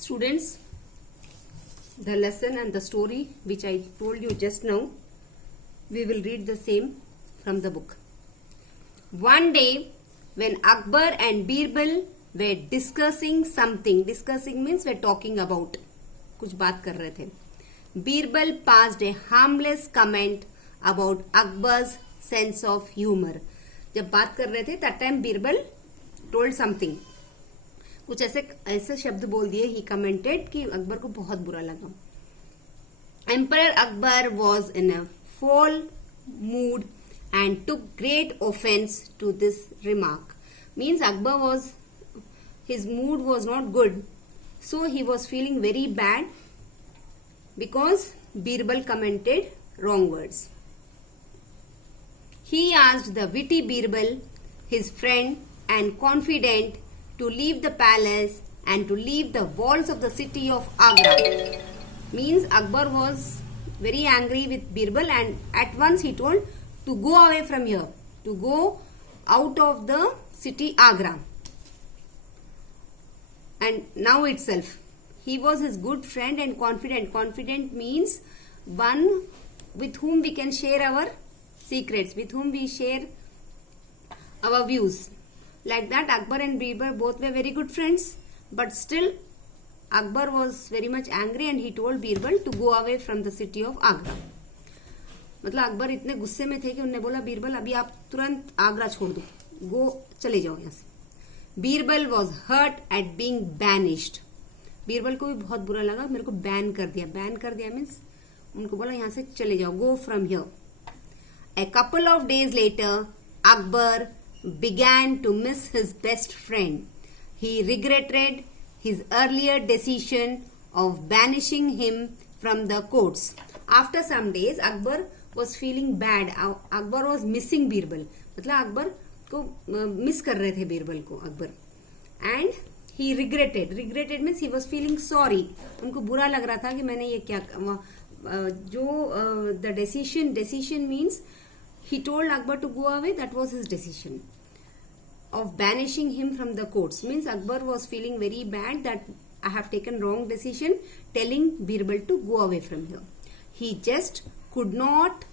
Students, the lesson and the story which I told you just now, we will read the same from the book. One day, when Akbar and Birbal were discussing something, discussing means we're talking about, कुछ बात कर रहे थे. Birbal passed a harmless comment about Akbar's sense of humor. जब बात कर रहे थे, that time Birbal told something. कुछ ऐसे शब्द बोल दिए. ही कमेंटेड कि अकबर को बहुत बुरा लगा. Emperor Akbar was in a foul mood and took great offence to this remark. Means Akbar was, his mood was not good, so he was feeling very bad because Birbal commented wrong words. He asked the witty Birbal, his friend and confidant, to leave the palace and to leave the walls of the city of Agra. Means Akbar was very angry with Birbal and at once he told to go away from here, to go out of the city Agra. And now itself, he was his good friend and confidant. Confidant means one with whom we can share our secrets, with whom we share our views. Like that, Akbar and Birbal both were very good friends, but still Akbar was very much angry and he told Birbal to go away from the city of Agra. मतलब अकबर इतने गुस्से में थे कि उन्होंने बोला बीरबल अभी आप तुरंत आगरा छोड़ दो, चले जाओ यहाँ से. Birbal was hurt at being banished. Birbal को भी बहुत बुरा लगा, मेरे को बैन कर दिया. बैन कर दिया मीन्स उनको बोला यहाँ से चले जाओ, go from here. A couple of days later, Akbar began to miss his best friend. He regretted his earlier decision of banishing him from the courts. After some days, Akbar was feeling bad. Akbar was missing Birbal. मतलब अकबर को miss कर रहे थे बीरबल को Akbar. And he regretted. Regretted means he was feeling sorry. उनको बुरा लग रहा था कि मैंने ये क्या जो the decision means he told Akbar to go away. That was his decision of banishing him from the courts. Means Akbar was feeling very bad that I have taken wrong decision telling Birbal to go away from here. He just could not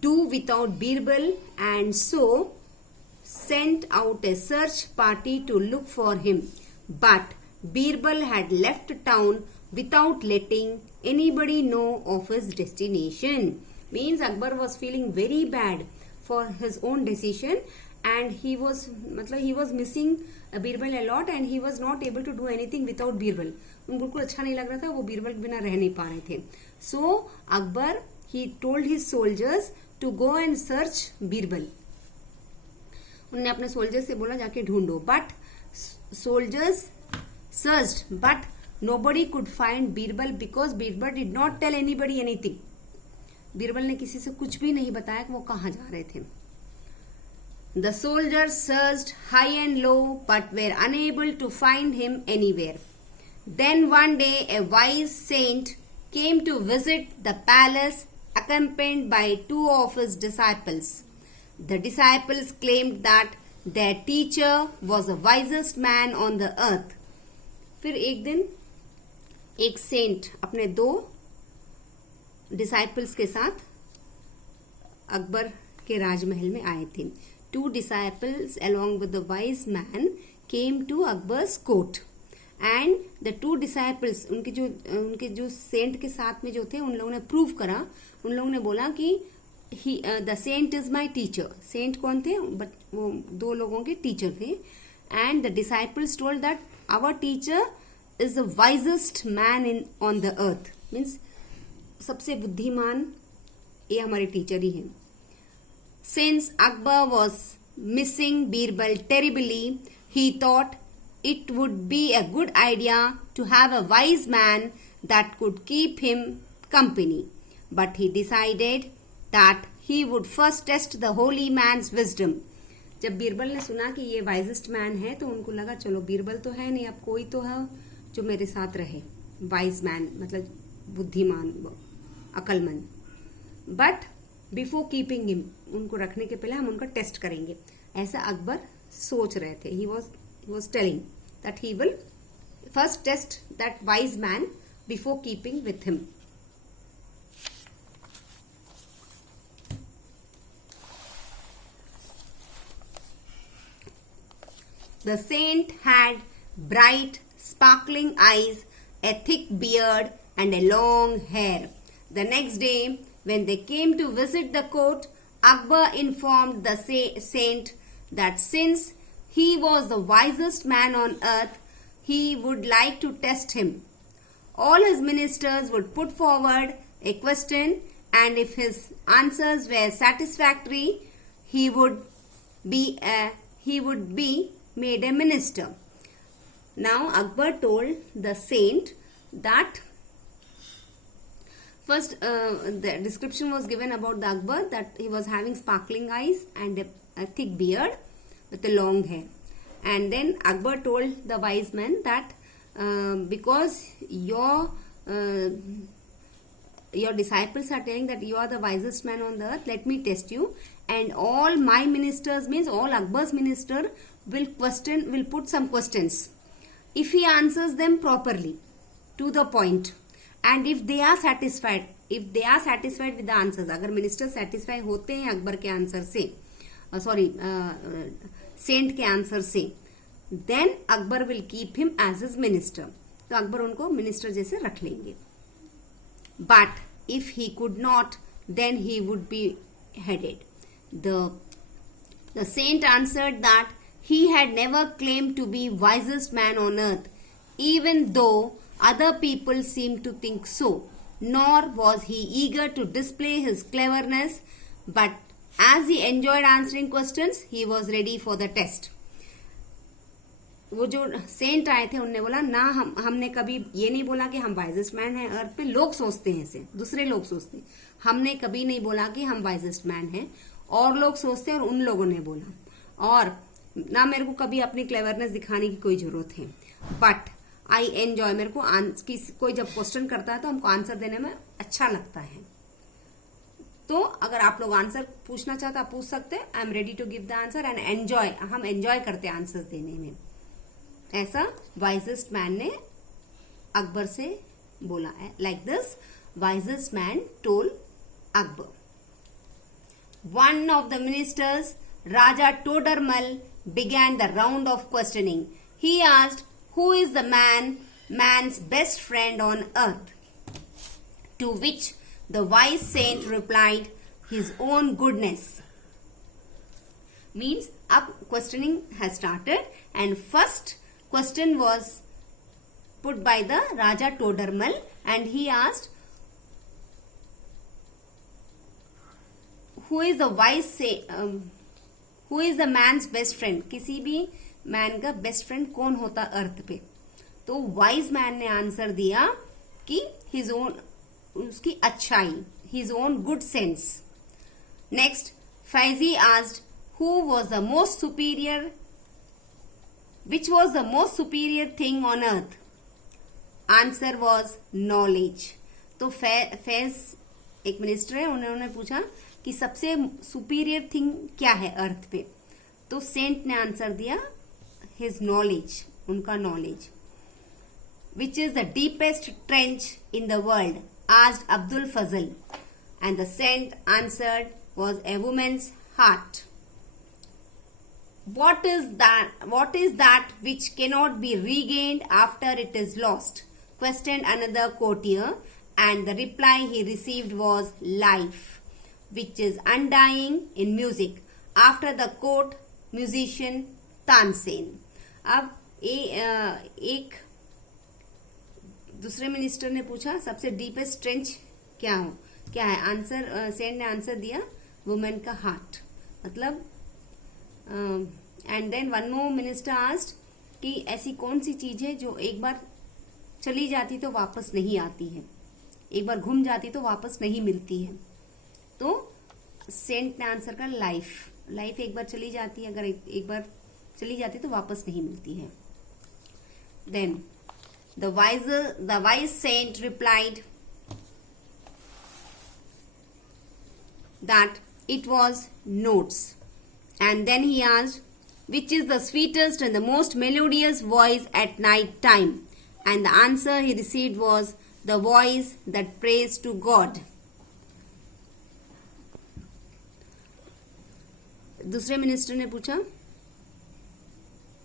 do without Birbal and so sent out a search party to look for him. But Birbal had left town without letting anybody know of his destination. Means Akbar was feeling very bad for his own decision and he was missing Birbal a lot and he was not able to do anything without Birbal. उनको बिल्कुल अच्छा नहीं लग रहा था, वो बीरबल के बिना रह नहीं पा रहे थे. So Akbar, he told his soldiers to go and search Birbal. उन्होंने अपने सोल्जर्स से बोला जाके ढूंढो. But soldiers searched but nobody could find Birbal because Birbal did not tell anybody anything. Birbal ने किसी से कुछ भी नहीं बताया कि वो कहाँ जा रहे थे. The soldiers searched high and low but were unable to find him anywhere. Then one day a wise saint came to visit the palace accompanied by two of his disciples. The disciples claimed that their teacher was the wisest man on the earth. फिर एक दिन एक Saint अपने दो disciples के साथ अकबर के राजमहल में आए थे. Two disciples along with the wise man came to Akbar's court and the two disciples उनके जो सेंट के साथ में जो थे उन लोगों ने प्रूव करा. उन लोगों ने बोला कि the saint is my teacher. Saint कौन थे? बट वो दो लोगों के टीचर थे. And the disciples told that our teacher is the wisest man on the earth. Means सबसे बुद्धिमान ये हमारे टीचर ही हैं. Since Akbar was missing Birbal terribly, he thought it would be a good idea to have a wise man that could keep him company. But he decided that he would first test the holy man's wisdom. जब बीरबल ने सुना कि ये wisest man है तो उनको लगा चलो बीरबल तो है नहीं, अब कोई तो है जो मेरे साथ रहे. वाइज मैन मतलब बुद्धिमान, अकलमंद. बट बिफोर कीपिंग हिम, उनको रखने के पहले हम उनका टेस्ट करेंगे, ऐसा अकबर सोच रहे थे. He was telling that he will first test that wise man before keeping with him. The saint had bright, sparkling eyes, a thick beard, and a long hair. The next day, when they came to visit the court, Akbar informed the saint that since he was the wisest man on earth, he would like to test him. All his ministers would put forward a question, and if his answers were satisfactory, he would be made a minister. Now Akbar told the saint that first the description was given about the Akbar, that he was having sparkling eyes and a thick beard with a long hair. And then Akbar told the wise man that because your disciples are telling that you are the wisest man on the earth, let me test you. And all my ministers, means all Akbar's minister, will put some questions. If he answers them properly, to the point, and if they are satisfied with the answers, अगर minister satisfied होते हैं अकबर के answer से, Saint के answer से, then Akbar will keep him as his minister. तो अकबर उनको minister जैसे रख लेंगे. But if he could not, then he would be headed. The saint answered that he had never claimed to be wisest man on earth, even though other people seemed to think so, nor was he eager to display his cleverness, but as he enjoyed answering questions, he was ready for the test. वो जो Saint आए थे उनने बोला ना, हमने कभी ये नहीं बोला कि हम वाइजेस्ट मैन हैं अर्थ पे. लोग सोचते हैं ऐसे, दूसरे लोग सोचते हैं. हमने कभी नहीं बोला कि हम वाइजेस्ट मैन हैं, और लोग सोचते हैं और उन लोगों ने बोला. और ना मेरे को कभी अपनी क्लेवरनेस दिखाने की कोई जरूरत है, बट आई एंजॉय, मेरे को कोई जब क्वेश्चन करता है तो हमको आंसर देने में अच्छा लगता है. तो अगर आप लोग आंसर पूछना चाहते आप पूछ सकते हैं. I am ready to give the answer and enjoy, हम एंजॉय करते हैं आंसर देने में. ऐसा वाइजेस्ट मैन ने अकबर से बोला है. Like this wisest man told Akbar. One of the ministers, Raja Todarmal, began the round of questioning. He asked, who is the man's best friend on earth? To which the wise saint replied, his own goodness. Means, up questioning has started, and first question was put by the Raja Todarmal, and he asked, who is the man's best friend? किसी भी man का best friend कौन होता अर्थ पे? तो wise man ने answer दिया कि हिज ओन, उसकी अच्छाई, his own good sense. Next, Faizi asked who was the most superior, which was the most superior thing on earth? Answer was knowledge. तो फैज एक मिनिस्टर है, उन्होंने पूछा कि सबसे सुपीरियर थिंग क्या है अर्थ पे? तो सेंट ने आंसर दिया हिज नॉलेज, उनका knowledge. Which is the deepest trench in the world? Asked Abdul Fazal, and the saint answered was a woman's heart. What is that which cannot be regained after it is lost? Questioned another courtier, and the reply he received was life, which is undying in music. After the court, musician Tansen. अब एक दूसरे minister ने पूछा सबसे deepest trench क्या है? Answer saint ने answer दिया वुमेन का हार्ट. मतलब and then one more minister asked कि ऐसी कौन सी चीज है जो एक बार चली जाती तो वापस नहीं आती है, एक बार घूम जाती तो वापस नहीं मिलती है? तो सेंट ने आंसर कर लाइफ एक बार चली जाती है, अगर एक बार चली जाती तो वापस नहीं मिलती है. Then the wise saint replied that it was notes. And then he asked, which is the sweetest and the most melodious voice at night time? and the answer he received was the voice that prays to God. दूसरे minister ने पूछा